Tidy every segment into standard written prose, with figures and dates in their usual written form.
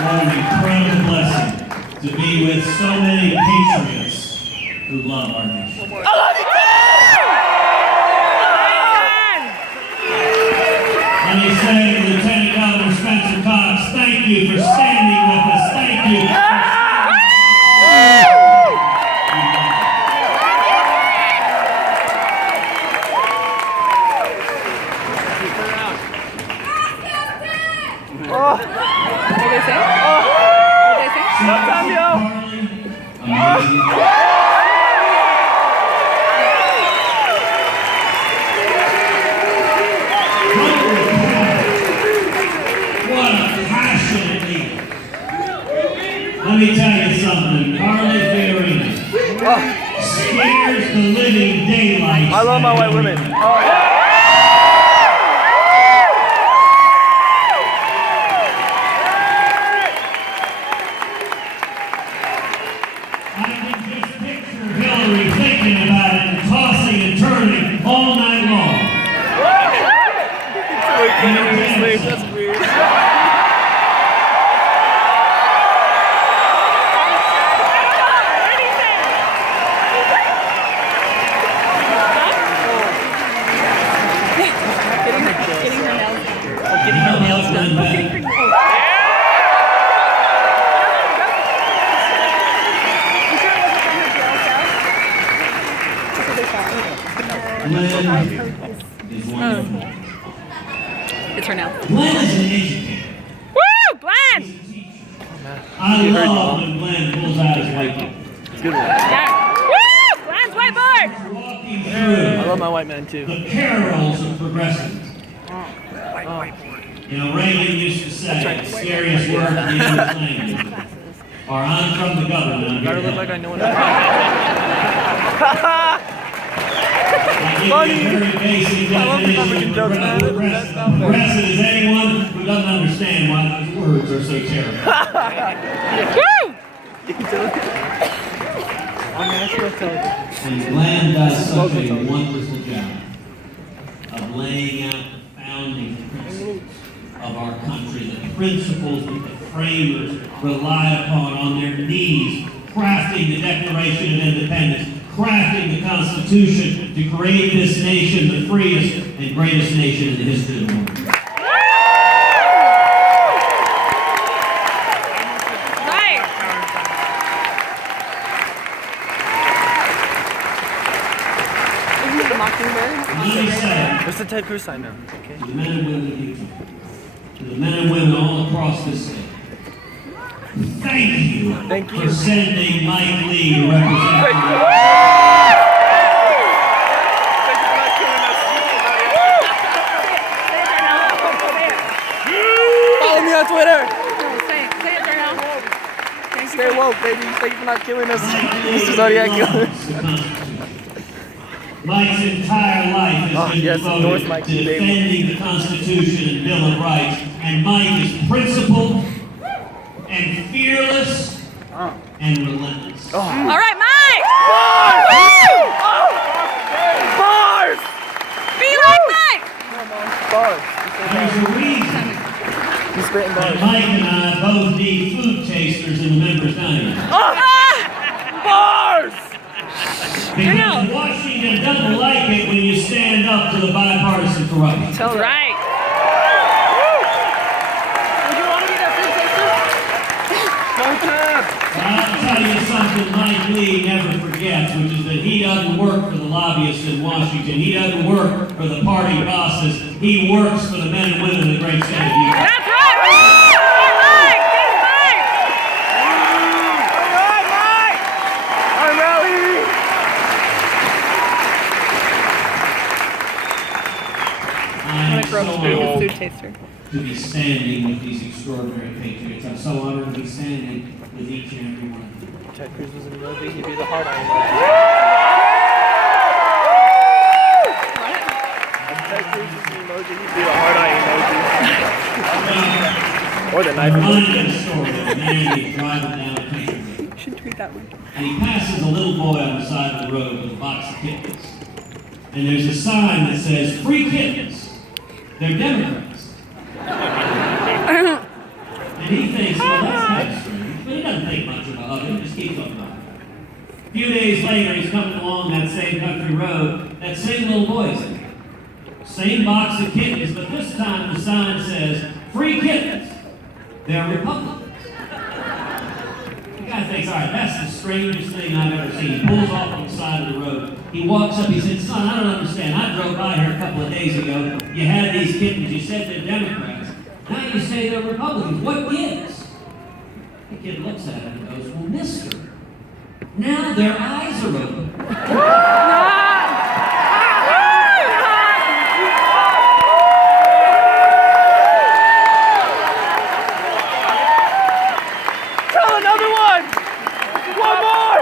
What an incredible blessing to be with so many patriots who love our nation. I love you, Let me say, Lieutenant Governor Spencer Cox, thank you for standing with us. Thank you. What did they say? What did they say? What time, yo? What a passionate leader. Let me tell you something. Carly Fiorina scares the living daylights. I love my white women. Hillary thinking about it and tossing and turning all night long. That's weird. Getting her nails done. Getting her nails done. Glenn is wonderful. It's her now. Glenn is an educator. Woo! Glenn! I love when Glenn pulls out his whiteboard. It's good one. Yeah. Woo! Glenn's whiteboard! Walking through I love my white man too. the perils of progressivism. You know, Reagan used to say, the scariest word in the English language, or I'm from the government. Gotta look like I know what Funny. Very basic definition of progressive is anyone who doesn't understand why those words are so terrible. Woo! On national television. And Glenn does such a wonderful job of laying out the founding principles of our country, the principles that the framers relied upon on their knees, crafting the Declaration of Independence, crafting the Constitution to create this nation, the freest and greatest nation in the history of the world. Right. Isn't it the mockingbird? What's the Ted Cruz sign now? Okay. To the men and women of Utah, to the men and women all across this state, thank you for sending Mike Lee to represent you. Follow me on Twitter. Say it, Darnell. Thank you Stay woke, baby. Thank you for not killing us. Mike Mr. Zodiac loves killer. the Constitution. Mike's entire life has been devoted to defending the Constitution and Bill of Rights, and Mike is principled and fearless and relentless. All right, Mike! Bars! Be like Mike! Bars. There's a reason He's spitting that bars. Mike and I both need food tasters in the members' dining room. Bars! Because Washington doesn't like it when you stand up to the bipartisan corruption. That's right. Would you want to be that food taster? I'll tell you something Mike Lee never forgets, which is that he doesn't work for the lobbyists in Washington. He doesn't work for the party bosses. He works for the men and women of the great state of Utah. That's right! Get Mike! Get Mike! All right, Mike! I'm rallying! I'm so Be a honored food taster. to be standing with these extraordinary patriots. I'm so honored to be standing with each and every one of them. Ted Cruz was an emoji, he'd be the heart eye emoji. If Ted Cruz was an emoji, he'd be the heart eye emoji. Or the knife I'm emoji. reminded of a story of a man he's driving down a country road. You should tweet that one. And he passes a little boy on the side of the road with a box of kittens. And there's a sign that says, "Free kittens. They're Democrats." And he thinks, well, that's kind of strange. But he doesn't think much of it. He just keeps on driving. A few days later, he's coming along that same country road. That same little boy's there. Same box of kittens, but this time the sign says, "Free kittens. They're Republicans." The guy thinks, all right, that's the strangest thing I've ever seen. He pulls off on the side of the road. He walks up, he said, "Son, I don't understand. I drove by here a couple of days ago. You had these kittens. You said they're Democrats. Now you say they're Republicans. What gives?" The kid looks at him and goes, "Well, mister, now their eyes are open." Tell another one! One more!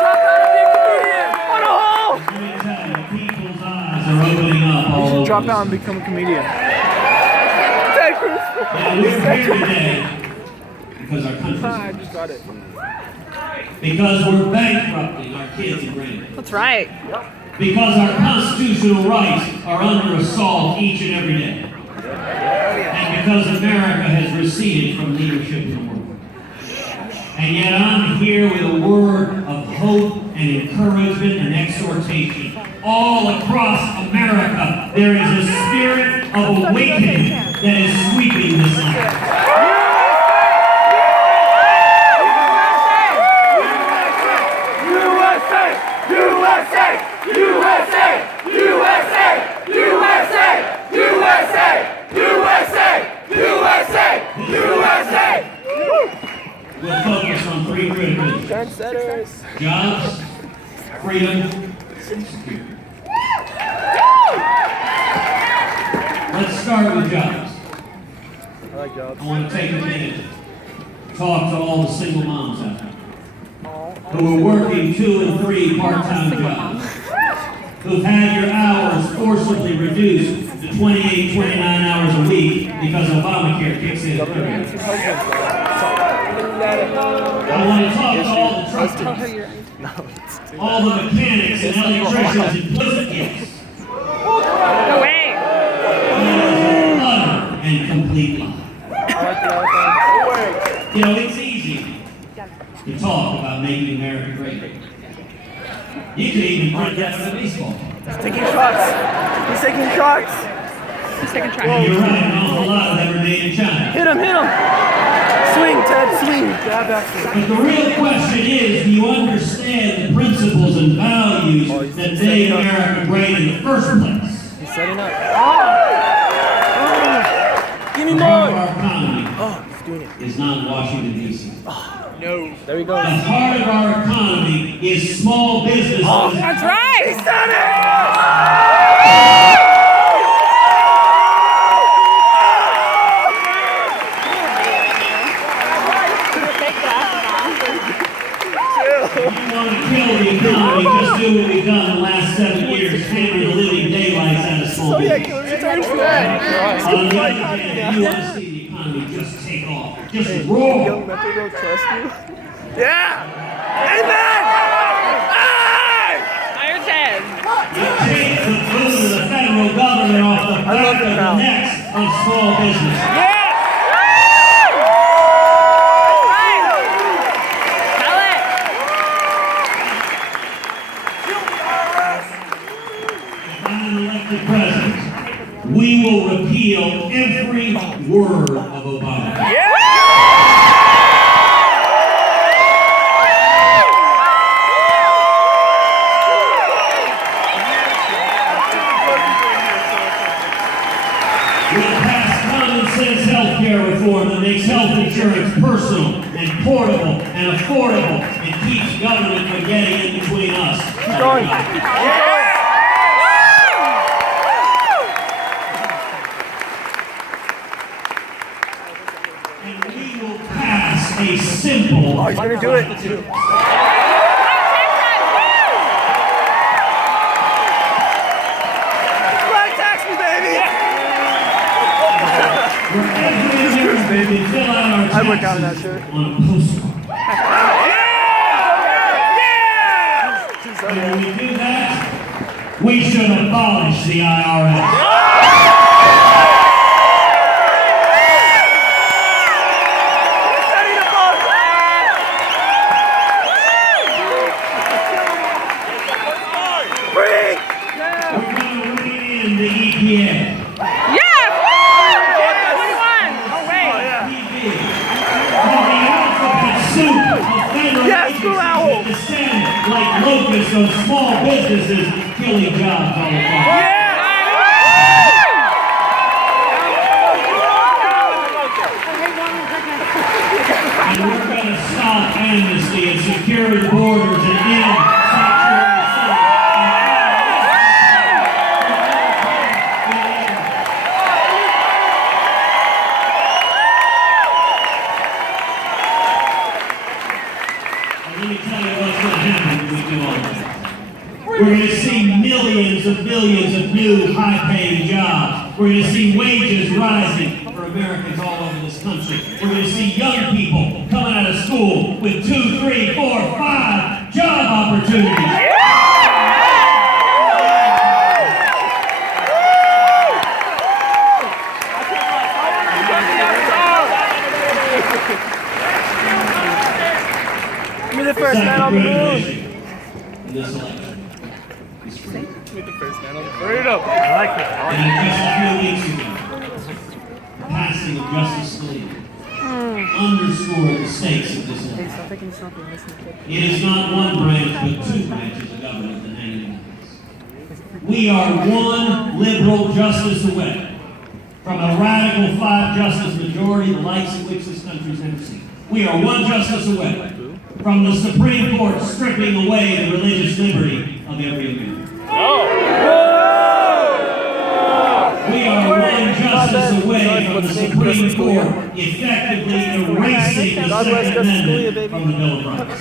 Drop out and be a comedian! On a hole! Let me tell you, people's eyes are opening up all over. Drop this out and become a comedian. Ted Cruz! And we're here today because our country's I just got it. because we're bankrupting our kids and grandkids. That's right. Because our constitutional rights are under assault each and every day. And because America has receded from leadership in the world. And yet I'm here with a word of hope and encouragement and exhortation. All across America, there is a spirit of awakening that is sweeping this land. We'll focus on three critical issues: Trendsetters. jobs, freedom, and security. Let's start with jobs. I like jobs. I want to take a minute to talk to all the single moms out there who are working 2 and 3 part-time jobs, who've had your hours forcibly reduced to 28, 29 hours a week because Obamacare kicks in at 30. I want to talk to all the truck drivers, all the mechanics and electricians and blizzards. No way. Utter and complete lie. You know, it's easy to talk about making America great. You could even print that on a baseball card. He's taking shots. He's taking shots. Let's take a try. And you're right, an awful lot of them are made in China. Hit him, hit him. Swing, Ted, swing. Grab that swing. But the real question is, do you understand the principles and values that made America great in the first place? He's setting up. Give me The heart of more. our economy Oh, he's doing it. is not Washington, D.C. No. There we go. The heart of our economy is small businesses. That's right. He's done it! do what we've done the last 7 years, hammer the living daylights out of small business. On the other hand, you want to see the economy just take off, just roar. Yeah! Amen! Higher 10. You take the boot of the federal government off the back of the necks of small business. President, we will repeal every word of Obama. We'll pass common sense health care reform that makes health insurance personal and portable and affordable and keeps government from getting in between us. Keep going. A simple. Oh, he's gonna do it. Flat tax me, baby. Cruz, baby. Fill out our I work out on that shirt. on a postcard. And when we do that, we should abolish the IRS. The EPA. Yes! 21! Oh, wait. The alphabet soup of federal agencies that descend like locusts on small businesses, killing jobs all across. And we're going to stop amnesty and secure the borders and end sanctuary cities. Let me tell you what's going to happen when we do all that. We're going to see millions of billions of new high-paying jobs. We're going to see wages rising for Americans all over this country. We're going to see young people coming out of school with 2, 3, 4, 5 job opportunities. You're the first man on the moon. In this election. You're the first man on the moon. Hurry it up. I like it. And just a few weeks ago, the passing of Justice Scalia underscored the stakes of this election. It is not one branch, but 2 branches of government that hang in the balance. We are one liberal justice away from a radical 5-justice majority, the likes of which this country's never seen. We are one justice away from the Supreme Court stripping away the religious liberty of every American. We are one justice away from the Supreme Court effectively erasing the Second Amendment from the Bill of Rights.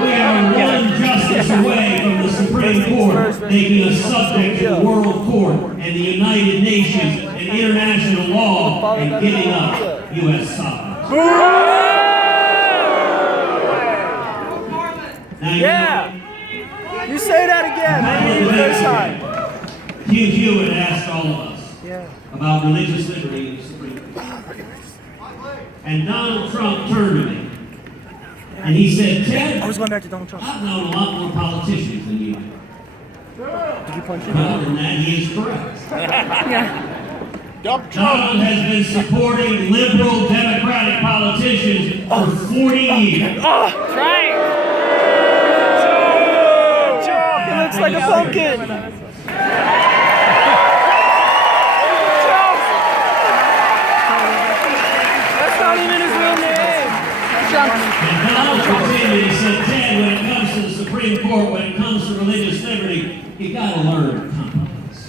We are one justice away from the Supreme Court making us subject to the World Court and the United Nations and international law and giving up U.S. sovereignty. Yeah! You say that again. Maybe the first time. Hugh Hewitt asked all of us about religious liberty in the Supreme Court. And Donald Trump turned to me and he said, Ted, I was going back to Donald Trump. I've known a lot more politicians than you. Did you punch him? Well, in that he is correct. Yeah. Donald has been supporting liberal Democratic politicians for 40 years. That's right. He looks like a pumpkin. That's not even his real name. And Donald continued, he said, Ted, when it comes to the Supreme Court, when it comes to religious liberty, you gotta learn to compromise.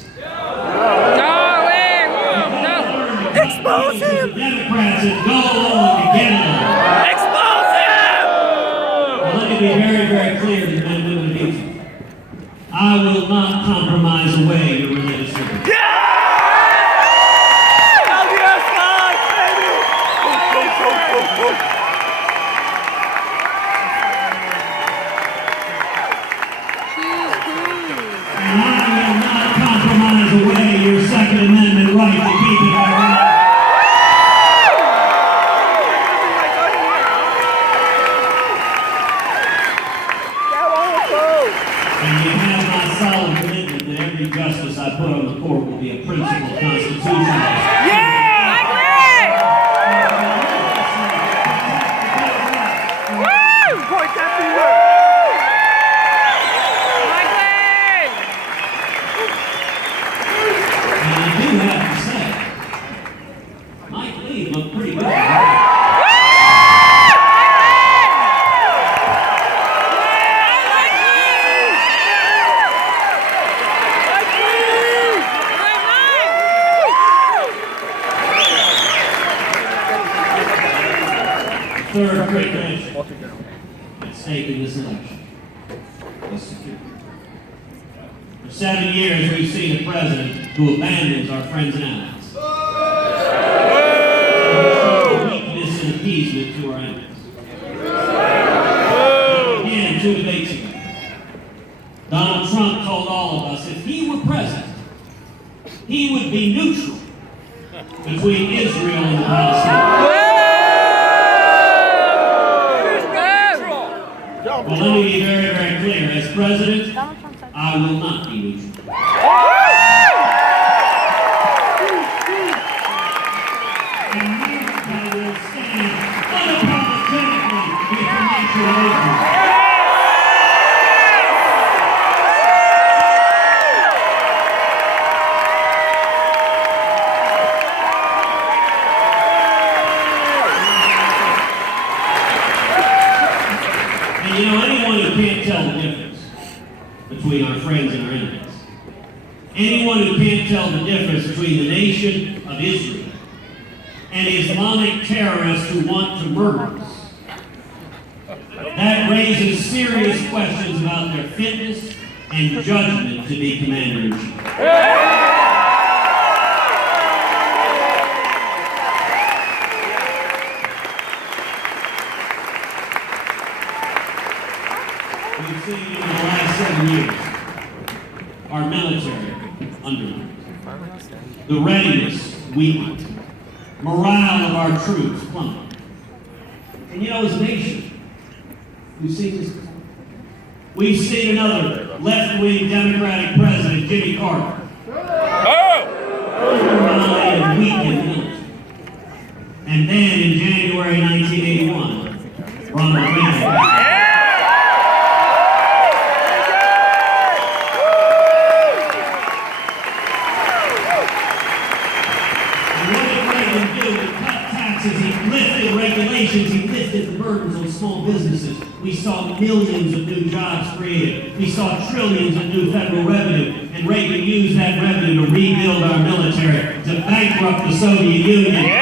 Expose him! The Democrats that go along to get along. Expose him! Well, let me be very, very clear to the men and women of Egypt. I will not compromise away your religious liberty. And I will not compromise away your Second Amendment right to keep it our own. And you have my solemn commitment that every justice I put on the court will be a principled constitutionalist. And I do have to say, Mike Lee looked pretty good. Third great nation at stake in this election is security. For 7 years, we've seen a president who abandons our friends and allies. Weakness and appeasement to our enemies. Again, 2 debates ago, Donald Trump told all of us if he were president, he would be neutral between Israel and the Palestinians. Well, let me be very, very clear. As president, I will not be neutral. I will stand unapologetically with the nation of Israel. And you know, anyone who can't tell the difference between our friends and our enemies, anyone who can't tell the difference between the nation of Israel and Islamic terrorists who want to murder us, that raises serious questions about their fitness and judgment to be commander-in-chief. We've seen in the last 7 years our military undermined, the readiness weakened, morale of our troops plummeted. And you know, as a nation, we've seen this before. We've seen another left-wing Democratic president, Jimmy Carter, undermine and weaken the military. And then in January 1981, Ronald Reagan. He lifted regulations, he lifted the burdens on small businesses. We saw millions of new jobs created. We saw trillions of new federal revenue. And Reagan used that revenue to rebuild our military, to bankrupt the Soviet Union.